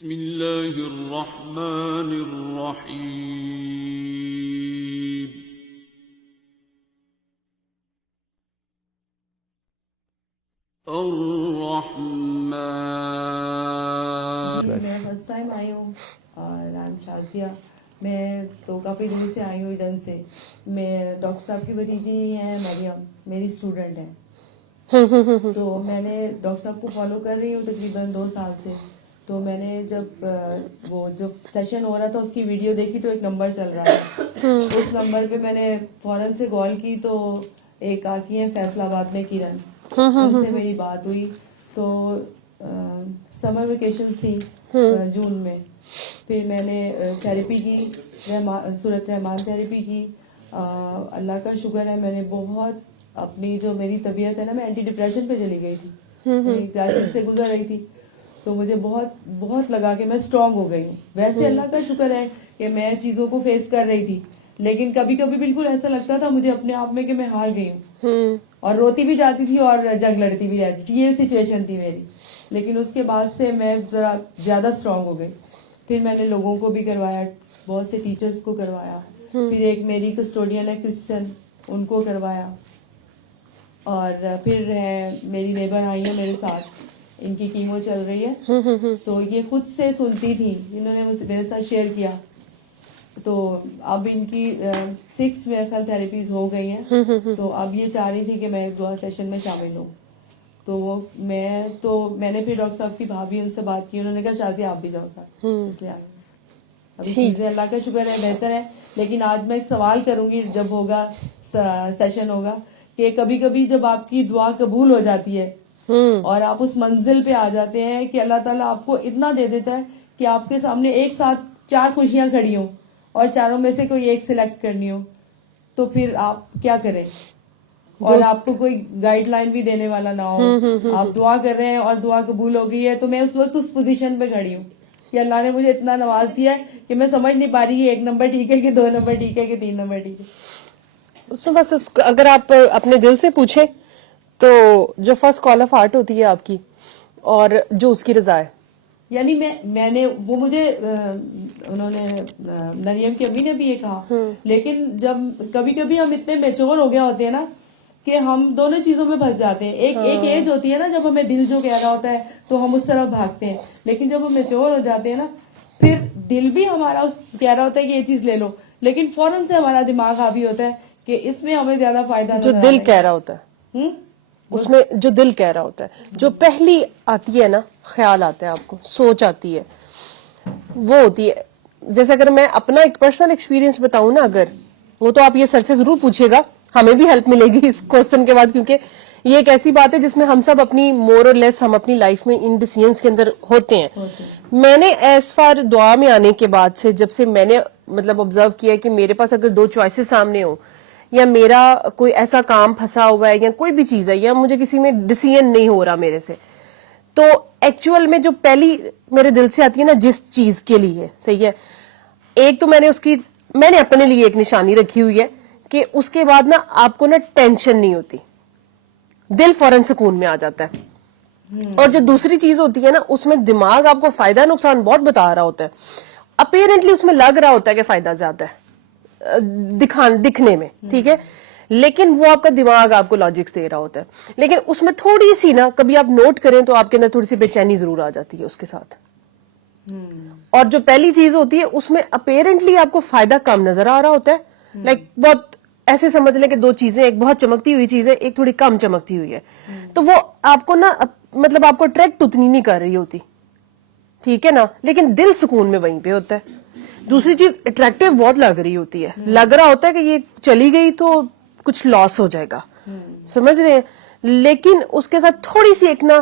بسم اللہ الرحمن الرحیم الرحمن. جی میں فرسٹ ٹائم آئی ہوں اور نام شازیہ. میں تو کافی دور سے آئی ہوں ایڈن سے. میں ڈاکٹر صاحب کی بھتیجی ہیں مریم, میری اسٹوڈنٹ ہیں. تو میں نے ڈاکٹر صاحب کو فالو کر رہی ہوں تقریباً 2 سال سے. تو میں نے جب وہ جو سیشن ہو رہا تھا اس کی ویڈیو دیکھی تو ایک نمبر چل رہا تھا. اس نمبر پہ میں نے فوراً سے کال کی تو ایک آکی ہیں فیصل آباد میں کرن, ان سے میری بات ہوئی. تو سمر ویکیشن تھی جون میں. پھر میں نے تھیراپی کی, سورت رحمان تھیراپی کی. اللہ کا شکر ہے میں نے بہت اپنی جو میری طبیعت ہے نا, میں اینٹی ڈپریشن پہ چلی گئی تھی, کرائسس سے گزر رہی تھی. تو مجھے بہت بہت لگا کہ میں اسٹرانگ ہو گئی ہوں. ویسے اللہ کا شکر ہے کہ میں چیزوں کو فیس کر رہی تھی, لیکن کبھی کبھی بالکل ایسا لگتا تھا مجھے اپنے آپ میں کہ میں ہار گئی ہوں, اور روتی بھی جاتی تھی اور جنگ لڑتی بھی رہتی تھی. یہ سچویشن تھی میری. لیکن اس کے بعد سے میں ذرا زیادہ اسٹرانگ ہو گئی. پھر میں نے لوگوں کو بھی کروایا, بہت سے ٹیچرز کو کروایا. پھر ایک میری کسٹوڈین ہے کرسچن, ان کو کروایا. اور پھر میری نیبر آئی ہیں میرے ساتھ, ان کی کیمو چل رہی ہے. تو یہ خود سے سنتی تھی, انہوں نے میرے ساتھ شیئر کیا. تو اب ان کی 6 میرے خیال تھراپیز ہو گئی ہیں. تو اب یہ چاہ رہی تھی کہ میں ایک دعا سیشن میں شامل ہوں. تو میں نے پھر ڈاکٹر صاحب کی بھابھی ان سے بات کی, انہوں نے کہا شازیہ آپ بھی جاؤ ساتھ, اس لیے آئی. ابھی چیزیں اللہ کا شکر ہے بہتر ہے. لیکن آج میں ایک سوال کروں گی جب ہوگا سیشن ہوگا, کہ کبھی کبھی جب آپ کی دعا قبول ہو جاتی ہے اور آپ اس منزل پہ آ جاتے ہیں کہ اللہ تعالیٰ آپ کو اتنا دے دیتا ہے کہ آپ کے سامنے ایک ساتھ 4 خوشیاں کھڑی ہوں اور چاروں میں سے کوئی ایک سلیکٹ کرنی ہو, تو پھر آپ کیا کریں؟ اور آپ کو کوئی گائیڈ لائن بھی دینے والا نہ ہو, آپ دعا کر رہے ہیں اور دعا قبول ہو گئی ہے. تو میں اس وقت اس پوزیشن پہ کھڑی ہوں کہ اللہ نے مجھے اتنا نواز دیا ہے کہ میں سمجھ نہیں پا رہی کہ 1 نمبر ٹھیک ہے کہ 2 نمبر ٹھیک ہے کہ 3 نمبر ٹھیک ہے. اس میں بس اگر آپ اپنے دل سے پوچھیں تو جو فرسٹ کال آف ہارٹ ہوتی ہے آپ کی, اور جو اس کی رضا ہے, یعنی میں نے وہ مجھے انہوں نے مریم کی امی نے بھی یہ کہا. لیکن جب کبھی کبھی ہم اتنے میچور ہو گیا ہوتے ہیں نا کہ ہم دونوں چیزوں میں پھنس جاتے ہیں. ایک ایج ہوتی ہے نا جب ہمیں دل جو کہہ رہا ہوتا ہے تو ہم اس طرف بھاگتے ہیں, لیکن جب ہم میچور ہو جاتے ہیں نا پھر دل بھی ہمارا کہہ رہا ہوتا ہے کہ یہ چیز لے لو, لیکن فوراً سے ہمارا دماغ حاوی ہوتا ہے کہ اس میں ہمیں زیادہ فائدہ جو دل کہہ رہا ہوتا ہے, اس میں جو دل کہہ رہا ہوتا ہے, جو پہلی آتی ہے نا, خیال آتا ہے آپ کو, سوچ آتی ہے, وہ ہوتی ہے. جیسے اگر میں اپنا ایک پرسنل ایکسپیرینس بتاؤں نا, اگر وہ تو آپ یہ سر سے ضرور پوچھیے گا, ہمیں بھی ہیلپ ملے گی اس کوسچن کے بعد, کیونکہ یہ ایک ایسی بات ہے جس میں ہم سب اپنی مور اور لیس ہم اپنی لائف میں ان ڈیسیژنز کے اندر ہوتے ہیں. میں نے ایز فار دعا میں آنے کے بعد سے, جب سے میں نے مطلب آبزرو کیا کہ میرے پاس اگر 2 چوائسز سامنے ہوں, یا میرا کوئی ایسا کام پھنسا ہوا ہے یا کوئی بھی چیز ہے, یا مجھے کسی میں ڈیسیژن نہیں ہو رہا میرے سے, تو ایکچوئل میں جو پہلی میرے دل سے آتی ہے نا جس چیز کے لیے, صحیح ہے, ایک تو میں نے اپنے لیے ایک نشانی رکھی ہوئی ہے کہ اس کے بعد نا آپ کو نا ٹینشن نہیں ہوتی, دل فوراً سکون میں آ جاتا ہے. اور جو دوسری چیز ہوتی ہے نا, اس میں دماغ آپ کو فائدہ نقصان بہت بتا رہا ہوتا ہے, اپیرنٹلی اس میں لگ رہا ہوتا ہے کہ فائدہ زیادہ ہے دکھنے میں, ٹھیک ہے, لیکن وہ آپ کا دماغ آپ کو لاجکس دے رہا ہوتا ہے. لیکن اس میں تھوڑی سی نا, کبھی آپ نوٹ کریں تو آپ کے اندر تھوڑی سی بے چینی ضرور آ جاتی ہے اس کے ساتھ. اور جو پہلی چیز ہوتی ہے اس میں اپیرنٹلی آپ کو فائدہ کم نظر آ رہا ہوتا ہے, لائک بہت ایسے سمجھ لیں کہ 2 چیزیں, ایک بہت چمکتی ہوئی چیز ہے, ایک تھوڑی کم چمکتی ہوئی ہے, تو وہ آپ کو نا مطلب آپ کو اٹریکٹ اتنی نہیں کر رہی ہوتی, ٹھیک ہے نا, لیکن دل سکون میں وہیں پہ ہوتا ہے. دوسری چیز اٹریکٹیو بہت لگ رہی ہوتی ہے, لگ رہا ہوتا ہے کہ یہ چلی گئی تو کچھ لاس ہو جائے گا, سمجھ رہے ہیں, لیکن اس کے ساتھ تھوڑی سی ایک نا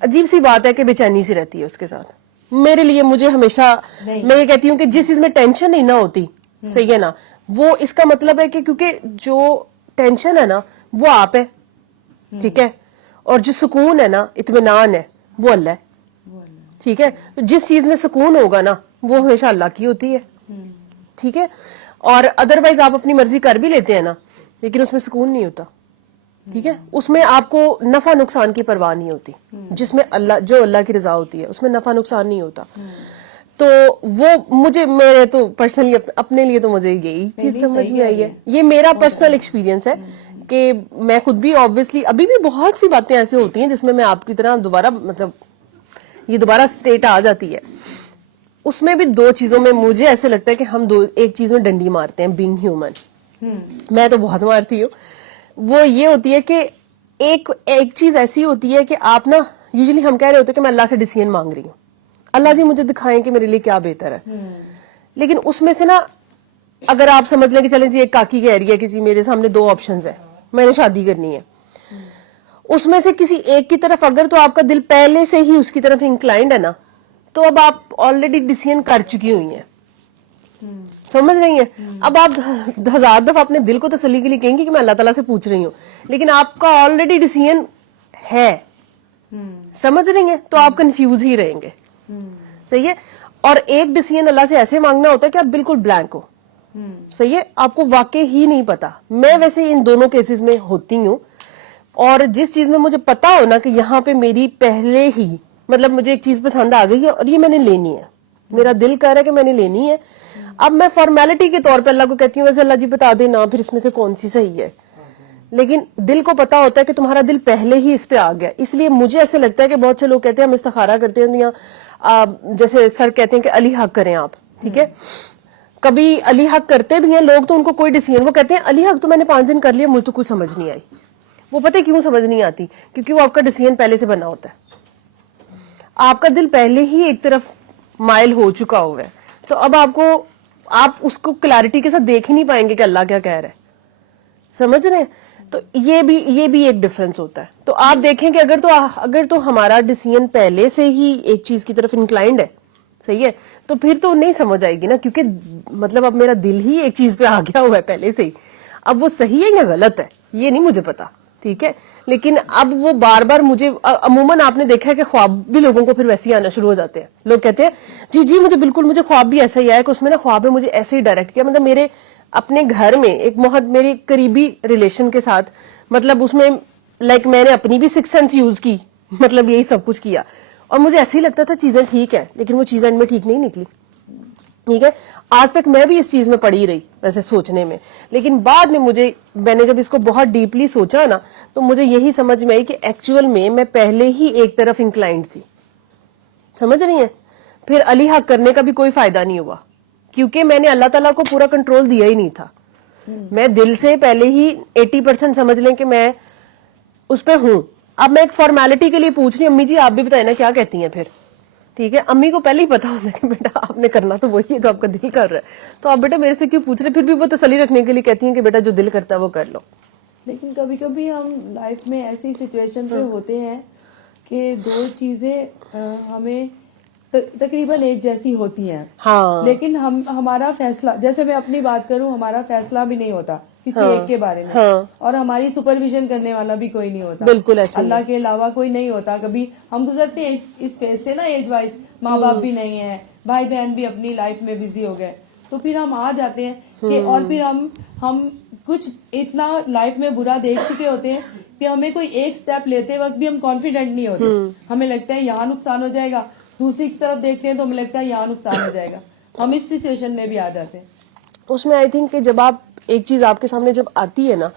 عجیب سی بات ہے کہ بے چینی سی رہتی ہے اس کے ساتھ. میرے لیے مجھے ہمیشہ, میں یہ کہتی ہوں کہ جس چیز میں ٹینشن نہیں نہ ہوتی, صحیح ہے نا, وہ اس کا مطلب ہے کہ کیونکہ جو ٹینشن ہے نا وہ آپ ہے, ٹھیک ہے, اور جو سکون ہے نا, اطمینان ہے, وہ اللہ ہے, ٹھیک ہے. جس چیز میں سکون ہوگا نا وہ ہمیشہ اللہ کی ہوتی ہے, ٹھیک ہے. اور ادروائز آپ اپنی مرضی کر بھی لیتے ہیں نا, لیکن اس میں سکون نہیں ہوتا, ٹھیک ہے, اس میں آپ کو نفع نقصان کی پرواہ نہیں ہوتی, جس میں اللہ کی رضا ہوتی ہے اس میں نفع نقصان نہیں ہوتا. تو وہ مجھے, میرے تو پرسنلی اپنے لیے تو مجھے یہی چیز سمجھ میں آئی ہے. یہ میرا پرسنل ایکسپیرینس ہے کہ میں خود بھی آبویسلی ابھی بھی بہت سی باتیں ایسے ہوتی ہیں جس میں آپ کی طرح دوبارہ یہ دوبارہ اسٹیٹ آ جاتی ہے. اس میں بھی دو چیزوں میں مجھے ایسے لگتا ہے کہ ہم ایک چیز میں ڈنڈی مارتے ہیں, بینگ ہیومن. میں تو بہت مارتی ہوں. وہ یہ ہوتی ہے کہ ایک چیز ایسی ہوتی ہے کہ آپ نا, یوزلی ہم کہہ رہے ہوتے ہیں کہ میں اللہ سے ڈیسیژن مانگ رہی ہوں, اللہ جی مجھے دکھائیں کہ میرے لیے کیا بہتر ہے. لیکن اس میں سے نا, اگر آپ سمجھ لیں کہ چلیں جی ایک کاکی کہہ رہی ہے کہ جی میرے سامنے 2 آپشنز ہیں, میں نے شادی کرنی ہے, اس میں سے کسی ایک کی طرف اگر تو آپ کا دل پہلے سے ہی اس کی طرف انکلائنڈ ہے نا, تو اب آپ آلریڈی ڈیسیژن کر چکی ہوئی ہیں, سمجھ رہی ہیں. اب آپ 1000 دفعہ اپنے دل کو تسلی کے لیے کہیں گے کہ میں اللہ تعالیٰ سے پوچھ رہی ہوں, لیکن آپ کا آلریڈی ڈیسیژن ہے, سمجھ رہی ہیں, تو آپ کنفیوز ہی رہیں گے. صحیح ہے. اور ایک ڈیسیژن اللہ سے ایسے مانگنا ہوتا ہے کہ آپ بالکل بلینک ہو. صحیح ہے, آپ کو واقع ہی نہیں پتا. میں ویسے ان دونوں کیسز میں ہوتی ہوں, اور جس چیز میں مجھے پتا ہو نا کہ یہاں پہ میری پہلے ہی مطلب مجھے ایک چیز پسند آ گئی ہے اور یہ میں نے لینی ہے, میرا دل کہہ رہا ہے کہ میں نے لینی ہے, اب میں فارمیلٹی کے طور پہ اللہ کو کہتی ہوں ویسے اللہ جی بتا دے نا پھر اس میں سے کون سی صحیح ہے, لیکن دل کو پتا ہوتا ہے کہ تمہارا دل پہلے ہی اس پہ آ گیا. اس لیے مجھے ایسے لگتا ہے کہ بہت سے لوگ کہتے ہیں ہم استخارہ کرتے ہیں یا جیسے سر کہتے ہیں کہ علی حق کریں آپ, ٹھیک ہے, کبھی علی حق کرتے بھی ہیں لوگ تو ان کو کوئی ڈیسیژن, وہ کہتے ہیں علی حق تو میں نے 5 دن کر لیا مجھے تو کچھ سمجھ نہیں آئی. وہ پتہ کیوں سمجھ نہیں آتی, کیونکہ وہ آپ کا ڈیسیژن پہلے سے بنا ہوتا ہے, آپ کا دل پہلے ہی ایک طرف مائل ہو چکا ہوا ہے. تو اب آپ اس کو کلیئرٹی کے ساتھ دیکھ ہی نہیں پائیں گے کہ اللہ کیا کہہ رہا ہے, سمجھ رہے ہیں. تو یہ بھی ایک ڈفرنس ہوتا ہے. تو آپ دیکھیں کہ اگر تو ہمارا ڈیسیژن پہلے سے ہی ایک چیز کی طرف انکلائنڈ ہے, صحیح ہے, تو پھر تو نہیں سمجھ آئے گی نا, کیونکہ مطلب اب میرا دل ہی ایک چیز پہ آ گیا ہوا ہے پہلے سے ہی. اب وہ صحیح ہے یا غلط ہے یہ نہیں مجھے پتا, ٹھیک ہے, لیکن اب وہ بار بار مجھے عموماً آپ نے دیکھا ہے کہ خواب بھی لوگوں کو پھر ویسے ہی آنا شروع ہو جاتے ہیں. لوگ کہتے ہیں جی مجھے خواب بھی ایسا ہی آیا کہ اس میں نا خواب میں مجھے ایسے ہی ڈائریکٹ کیا. مطلب میرے اپنے گھر میں ایک بہت میری قریبی ریلیشن کے ساتھ, مطلب اس میں لائک میں نے اپنی بھی 6 سینس یوز کی, مطلب یہی سب کچھ کیا, اور مجھے ایسے ہی لگتا تھا چیزیں ٹھیک ہے, لیکن وہ چیزیں میں ٹھیک نہیں نکلی. ٹھیک ہے, آج تک میں بھی اس چیز میں پڑی رہی ویسے سوچنے میں, لیکن بعد میں نے جب اس کو بہت ڈیپلی سوچا نا, تو مجھے یہی سمجھ میں آئی کہ ایکچوئل میں پہلے ہی ایک طرف انکلائنڈ تھی, سمجھ رہی ہیں. پھر علی حق کرنے کا بھی کوئی فائدہ نہیں ہوا, کیونکہ میں نے اللہ تعالیٰ کو پورا کنٹرول دیا ہی نہیں تھا. میں دل سے پہلے ہی 80% سمجھ لیں کہ میں اس پہ ہوں. اب میں ایک فارمیلٹی کے لیے پوچھ رہی ہوں, امی جی آپ بھی بتائیں نا کیا کہتی ہیں پھر, ٹھیک ہے. امی کو پہلے ہی پتا ہوتا ہے کہ بیٹا آپ نے کرنا تو وہی ہے جو آپ کا دل کر رہا ہے, تو آپ بیٹا میرے سے کیوں پوچھ رہے, پھر بھی وہ تسلی رکھنے کے لیے کہتی ہیں کہ بیٹا جو دل کرتا ہے وہ کر لو. لیکن کبھی کبھی ہم لائف میں ایسی سچویشن پہ ہوتے ہیں کہ 2 چیزیں ہمیں تقریباً ایک جیسی ہوتی ہیں, ہاں, لیکن ہمارا فیصلہ, جیسے میں اپنی بات کروں, ہمارا فیصلہ بھی نہیں ہوتا کسی ایک کے بارے میں, اور ہماری سپرویژن کرنے والا بھی کوئی نہیں ہوتا, بالکل ایسا اللہ کے علاوہ کوئی نہیں ہوتا. کبھی ہم گزرتے ہیں اس فیز سے نا, ایج وائز, ماں باپ بھی نہیں ہیں, بھائی بہن بھی اپنی لائف میں بزی ہو گئے, تو پھر ہم آ جاتے ہیں کہ, اور پھر ہم کچھ اتنا لائف میں برا دیکھ چکے ہوتے ہیں کہ ہمیں کوئی ایک سٹیپ لیتے وقت بھی ہم کانفیڈنٹ نہیں ہوتے. ہمیں لگتا ہے یہاں نقصان ہو جائے گا, دوسری طرف دیکھتے ہیں تو ہمیں لگتا ہے یہاں نقصان ہو جائے گا. ہم اس سچویشن میں بھی آ جاتے ہیں. اس میں آئی تھنک کہ جب آپ ایک چیز آپ کے سامنے جب آتی ہے نا,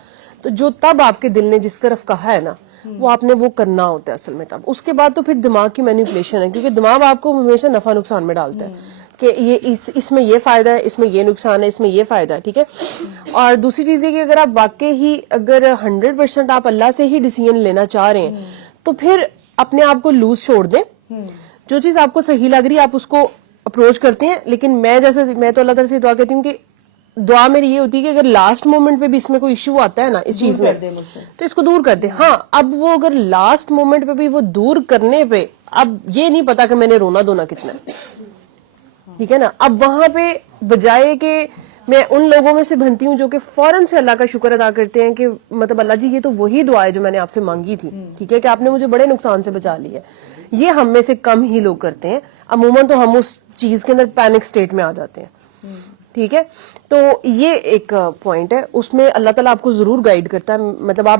تو جو تب آپ کے دل نے جس طرف کہا ہے نا, وہ آپ نے وہ کرنا ہوتا ہے اصل میں تب. اس کے بعد تو پھر دماغ کی مینیپولیشن ہے, کیونکہ دماغ آپ کو ہمیشہ نفع نقصان میں ڈالتا ہے کہ یہ اس میں یہ فائدہ ہے, اس میں یہ نقصان ہے, اس میں یہ فائدہ ہے, ٹھیک ہے. اور دوسری چیز یہ کہ اگر آپ واقع ہی اگر 100% آپ اللہ سے ہی ڈیسیژن لینا چاہ رہے ہیں, تو پھر اپنے آپ کو لوز چھوڑ دیں. جو چیز آپ کو صحیح لگ رہی ہے آپ اس کو اپروچ کرتے ہیں, لیکن میں تو اللہ تعالیٰ سے دعا کرتی ہوں کہ دعا میری یہ ہوتی ہے کہ اگر لاسٹ مومنٹ پہ بھی اس میں کوئی ایشو آتا ہے نا اس چیز میں, تو اس کو دور کر دیں. ہاں, اب وہ اگر لاسٹ مومنٹ پہ بھی وہ دور کرنے پہ, اب یہ نہیں پتا کہ میں نے رونا دھونا کتنا ہے, ٹھیک ہے نا. اب وہاں پہ بجائے کہ میں ان لوگوں میں سے بنتی ہوں جو کہ فوراً سے اللہ کا شکر ادا کرتے ہیں کہ مطلب اللہ جی یہ تو وہی دعا ہے جو میں نے آپ سے مانگی تھی, ٹھیک ہے, کہ آپ نے مجھے بڑے نقصان سے بچا لی ہے. یہ ہم میں سے کم ہی لوگ کرتے ہیں. عموماً تو ہم اس چیز کے اندر پینک سٹیٹ میں آ جاتے ہیں, ٹھیک ہے. تو یہ ایک پوائنٹ ہے, اس میں اللہ تعالیٰ آپ کو ضرور گائیڈ کرتا ہے. مطلب آپ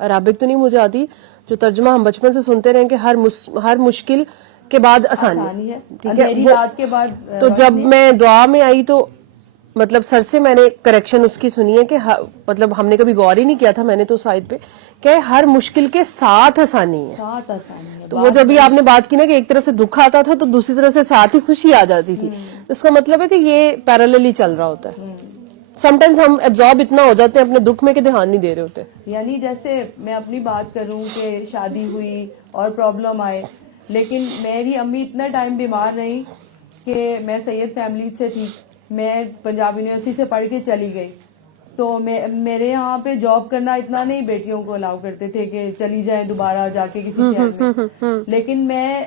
عربک تو نہیں مجھے آتی, جو ترجمہ ہم بچپن سے سنتے رہے کہ ہر مشکل کے بعد آسانی ہے, ٹھیک ہے. اندھیری رات کے بعد تو جب میں دعا میں آئی تو مطلب سر سے میں نے کریکشن اس کی سنی ہے کہ مطلب ہم نے کبھی غور ہی نہیں کیا تھا, میں نے تو اس آیت پہ کہ ہر مشکل کے ساتھ آسانی ہے. ساتھ آسانی ہے. تو وہ جب بھی آپ نے بات کی نا کہ ایک طرف سے دکھ آتا تھا تو دوسری طرف سے ساتھ ہی خوشی آ جاتی تھی, اس کا مطلب ہے کہ یہ پیراللی چل رہا ہوتا ہے. سم ٹائمز ہم ایبزارب اتنا ہو جاتے ہیں اپنے دکھ میں کہ دھیان نہیں دے رہے ہوتے. یعنی جیسے میں اپنی بات کروں کہ شادی ہوئی اور پرابلم آئے, لیکن میری امی اتنا ٹائم بیمار رہی کہ میں سید فیملی سے تھی, میں پنجاب یونیورسٹی سے پڑھ کے چلی گئی, تو میرے یہاں پہ جاب کرنا اتنا نہیں بیٹیوں کو الاؤ کرتے تھے کہ چلی جائیں دوبارہ جا کے کسی شہر میں. لیکن میں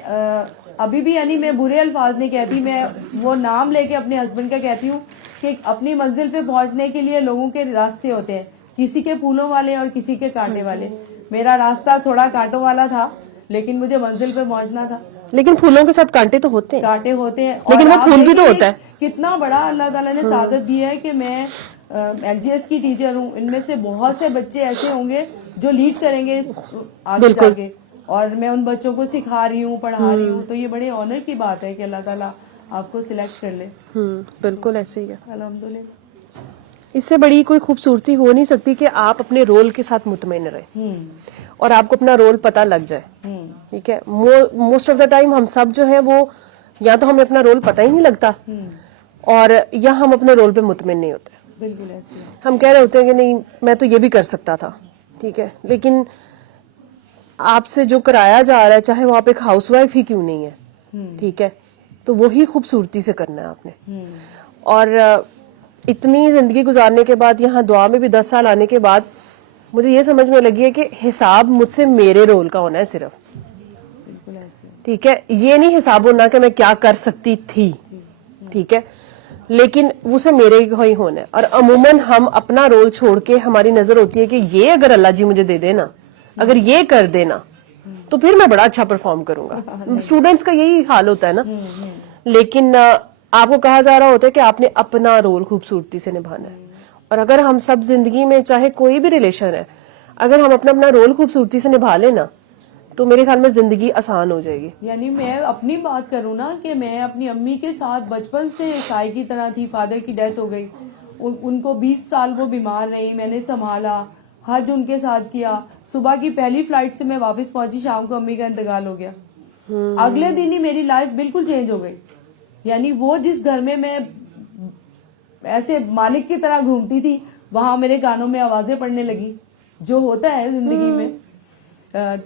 ابھی بھی یعنی میں برے الفاظ نہیں کہتی, میں وہ نام لے کے اپنے ہسبینڈ کا کہتی ہوں کہ اپنی منزل پہ پہنچنے کے لیے لوگوں کے راستے ہوتے ہیں, کسی کے پھولوں والے اور کسی کے کانٹے والے. میرا راستہ تھوڑا کانٹوں والا تھا لیکن مجھے منزل پہ پہنچنا تھا. لیکن پھولوں کے ساتھ کانٹے تو ہوتے ہیں, کانٹے ہوتے ہیں, لیکن وہ پھول بھی تو ہوتا ہے. کتنا بڑا اللہ تعالیٰ نے سعادت دی ہے کہ میں ایل جی ایس کی ٹیچر ہوں. ان میں سے بہت سے بچے ایسے ہوں گے جو لیڈ کریں گے آگے جا کے, اور میں ان بچوں کو سکھا رہی ہوں, پڑھا رہی ہوں. تو یہ بڑے آنر کی بات ہے کہ اللہ تعالیٰ آپ کو سلیکٹ کر لے. بالکل ایسے ہی ہے. الحمدللہ. اس سے بڑی کوئی خوبصورتی ہو نہیں سکتی کہ آپ اپنے رول کے ساتھ مطمئن رہیں اور آپ کو اپنا رول پتہ لگ جائے. ٹھیک ہے, موسٹ آف دا ٹائم ہم سب جو ہے وہ یا تو ہمیں اپنا رول پتہ ہی نہیں لگتا اور یا ہم اپنے رول پہ مطمئن نہیں ہوتے. بالکل ایسے ہم کہہ رہے ہوتے ہیں کہ نہیں میں تو یہ بھی کر سکتا تھا, ٹھیک ہے, لیکن آپ سے جو کرایا جا رہا ہے چاہے وہ آپ ایک ہاؤس وائف ہی کیوں نہیں ہے, ٹھیک ہے, تو وہی خوبصورتی سے کرنا ہے آپ نے. اور اتنی زندگی گزارنے کے بعد یہاں دعا میں بھی 10 سال آنے کے بعد مجھے یہ سمجھ میں لگی ہے کہ حساب مجھ سے میرے رول کا ہونا ہے صرف. بالکل ایسے. ٹھیک ہے, یہ نہیں حساب ہونا کہ میں کیا کر سکتی تھی, ٹھیک ہے, لیکن اسے میرے ہی ہونا ہے. اور عموماً ہم اپنا رول چھوڑ کے ہماری نظر ہوتی ہے کہ یہ اگر اللہ جی مجھے دے دینا, اگر یہ کر دینا تو پھر میں بڑا اچھا پرفارم کروں گا. اسٹوڈینٹس کا یہی حال ہوتا ہے نا. لیکن آپ کو کہا جا رہا ہوتا ہے کہ آپ نے اپنا رول خوبصورتی سے نبھانا ہے. اور اگر ہم سب زندگی میں چاہے کوئی بھی ریلیشن ہے, اگر ہم اپنا رول خوبصورتی سے نبھا لینا تو میرے خیال میں زندگی آسان ہو جائے گی. یعنی میں اپنی بات کروں نا کہ میں اپنی امی کے ساتھ بچپن سے سائے کی طرح تھی. فادر کی ڈیتھ ہو گئی, ان کو 20 سال وہ بیمار رہی, میں نے سنبھالا, حج ان کے ساتھ کیا. صبح کی پہلی فلائٹ سے میں واپس پہنچی, شام کو امی کا انتقال ہو گیا. اگلے دن ہی میری لائف بالکل چینج ہو گئی. یعنی وہ جس گھر میں ایسے مالک کی طرح گھومتی تھی, وہاں میرے کانوں میں آوازیں پڑنے لگی, جو ہوتا ہے زندگی میں.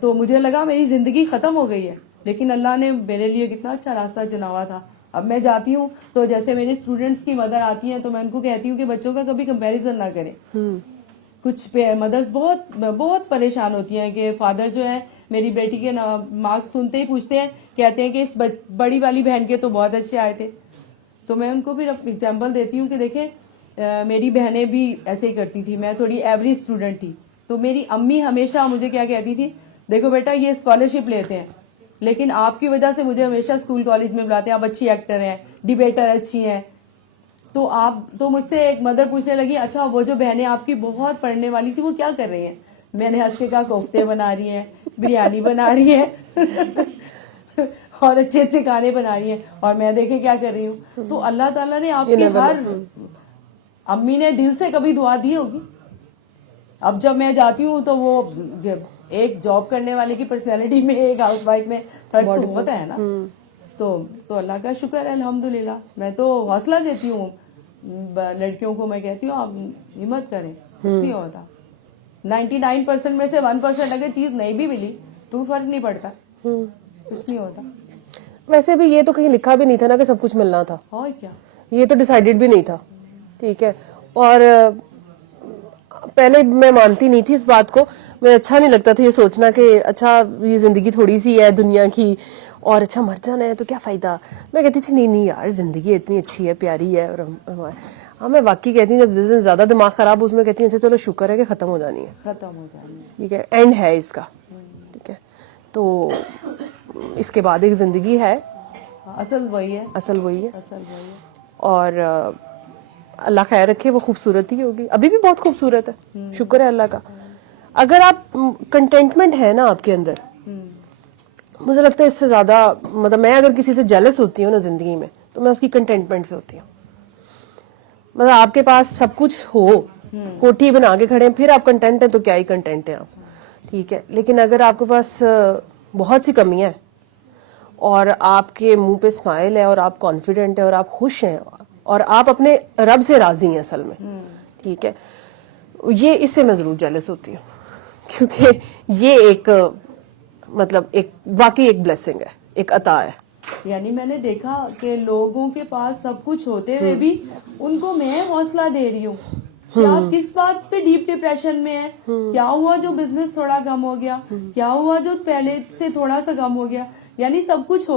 تو مجھے لگا میری زندگی ختم ہو گئی ہے, لیکن اللہ نے میرے لیے کتنا اچھا راستہ چنا ہوا تھا. اب میں جاتی ہوں تو جیسے میرے اسٹوڈینٹس کی مدر آتی ہیں تو میں ان کو کہتی ہوں کہ بچوں کا کبھی کمپیریزن نہ کریں. کچھ مدرس بہت پریشان ہوتی ہیں کہ فادر جو ہے میری بیٹی کے مارکس سنتے ہی پوچھتے ہیں, کہتے ہیں کہ اس بڑی والی بہن کے تو بہت اچھے آئے تھے. تو میں ان کو پھر ایگزامپل دیتی ہوں کہ دیکھیں میری بہنیں بھی ایسے ہی کرتی تھی, میں تھوڑی ایوریج اسٹوڈنٹ تھی. تو میری امی ہمیشہ مجھے کیا کہتی تھی, دیکھو بیٹا یہ اسکالرشپ لیتے ہیں لیکن آپ کی وجہ سے مجھے ہمیشہ اسکول کالج میں بلاتے ہیں, آپ اچھی ایکٹر ہیں, ڈیبیٹر اچھی ہیں. تو مجھ سے ایک مدر پوچھنے لگی, اچھا وہ جو بہنیں آپ کی بہت پڑھنے والی تھی وہ کیا کر رہی ہیں؟ میں نے ہنس کے کہا کوفتے بنا رہی ہیں, بریانی بنا رہی ہیں اور اچھے اچھے کھانے بنا رہی ہیں, اور میں دیکھیں کیا کر رہی ہوں. تو اللہ تعالیٰ نے آپ کی ہر امی نے دل سے کبھی دعا دی ہوگی. اب جب میں جاتی ہوں تو وہ ایک جاب کرنے والے کی پرسنالٹی میں ایک ہاؤس وائف میں فرق تو ہوتا ہے نا. تو اللہ کا شکر ہے الحمدللہ. میں تو حوصلہ دیتی ہوں لڑکیوں کو, میں کہتی ہوں آپ ہمت کریں, کچھ نہیں ہوتا. 99% میں سے 1% اگر چیز نہیں بھی ملی تو فرق نہیں پڑتا, کچھ نہیں ہوتا. ویسے بھی یہ تو کہیں لکھا بھی نہیں تھا نا کہ سب کچھ ملنا تھا, اور کیا, یہ تو ڈیسائیڈڈ بھی نہیں تھا. ٹھیک ہے, اور پہلے میں مانتی نہیں تھی اس بات کو, مجھے اچھا نہیں لگتا تھا یہ سوچنا کہ اچھا یہ زندگی تھوڑی سی ہے دنیا کی اور اچھا مر جانا ہے تو کیا فائدہ. میں کہتی تھی نہیں یار زندگی اتنی اچھی ہے, پیاری ہے. اور ہاں میں واقعی کہتی ہوں جب جس دن زیادہ دماغ خراب ہو اس میں کہتی ہوں اچھا چلو شکر ہے کہ ختم ہو جانی ہے, ختم ہو جانی ہے, ٹھیک ہے, اینڈ ہے اس کا. ٹھیک ہے, تو اس کے بعد ایک زندگی ہے, اصل وہی ہے, اصل وہی ہے. اصل وہی ہے. اور اللہ خیر رکھے, وہ خوبصورت ہی ہوگی, ابھی بھی بہت خوبصورت ہے, شکر ہے اللہ کا. اگر آپ کنٹینٹمنٹ ہے نا آپ کے اندر, مجھے لگتا ہے اس سے زیادہ, مطلب میں اگر کسی سے جیلس ہوتی ہوں نا زندگی میں تو میں اس کی کنٹینٹمنٹ سے ہوتی ہوں. مطلب آپ کے پاس سب کچھ ہو, کوٹھی بنا کے کھڑے ہیں, پھر آپ کنٹینٹ ہیں تو کیا ہی کنٹینٹ ہیں آپ, ٹھیک ہے. لیکن اگر آپ کے پاس بہت سی کمیاں ہیں اور آپ کے منہ پہ اسمائل ہے اور آپ کانفیڈنٹ ہیں اور آپ خوش ہیں اور آپ اپنے رب سے راضی ہیں اصل میں, ٹھیک ہے, یہ اس سے میں ضرور جیلس ہوتی ہوں, کیونکہ یہ ایک مطلب ایک واقعی ایک بلیسنگ ہے, ایک عطا ہے. یعنی میں نے دیکھا کہ لوگوں کے پاس سب کچھ ہوتے ہوئے بھی ان کو میں حوصلہ دے رہی ہوں کہ آپ کس بات پہ ڈیپ ڈپریشن میں ہیں, کیا ہوا جو بزنس تھوڑا کم ہو گیا, کیا ہوا جو پہلے سے تھوڑا سا کم ہو گیا, یعنی سب کچھ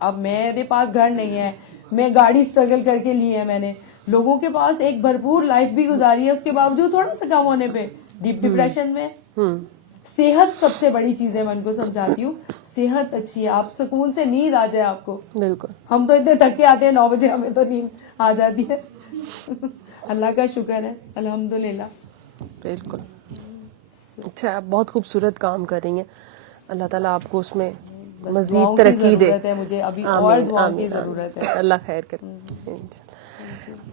اب میرے پاس گھر نہیں ہے, میں گاڑی اسٹرگل کر کے لی ہے میں نے, لوگوں کے پاس ایک بھرپور لائف بھی گزاری ہے, اس کے باوجود تھوڑا سا کم ہونے پہ ڈیپ ڈپریشن میں. صحت سب سے بڑی چیز ہے, میں ان کو سمجھاتی ہوں صحت اچھی ہے, آپ سکون سے نیند آ جائے آپ کو. بالکل, ہم تو اتنے تھک کے آتے ہیں 9 بجے, ہمیں تو نیند آ جاتی ہے. اللہ کا شکر ہے, الحمدللہ. بالکل. اچھا, آپ بہت خوبصورت کام کر رہی ہیں, اللہ تعالیٰ آپ کو اس میں مزید ترقی دے. ضرورت ہے مجھے ابھی, اور دعاؤں کی ضرورت ہے. اللہ خیر کرے.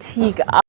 ٹھیک ہے.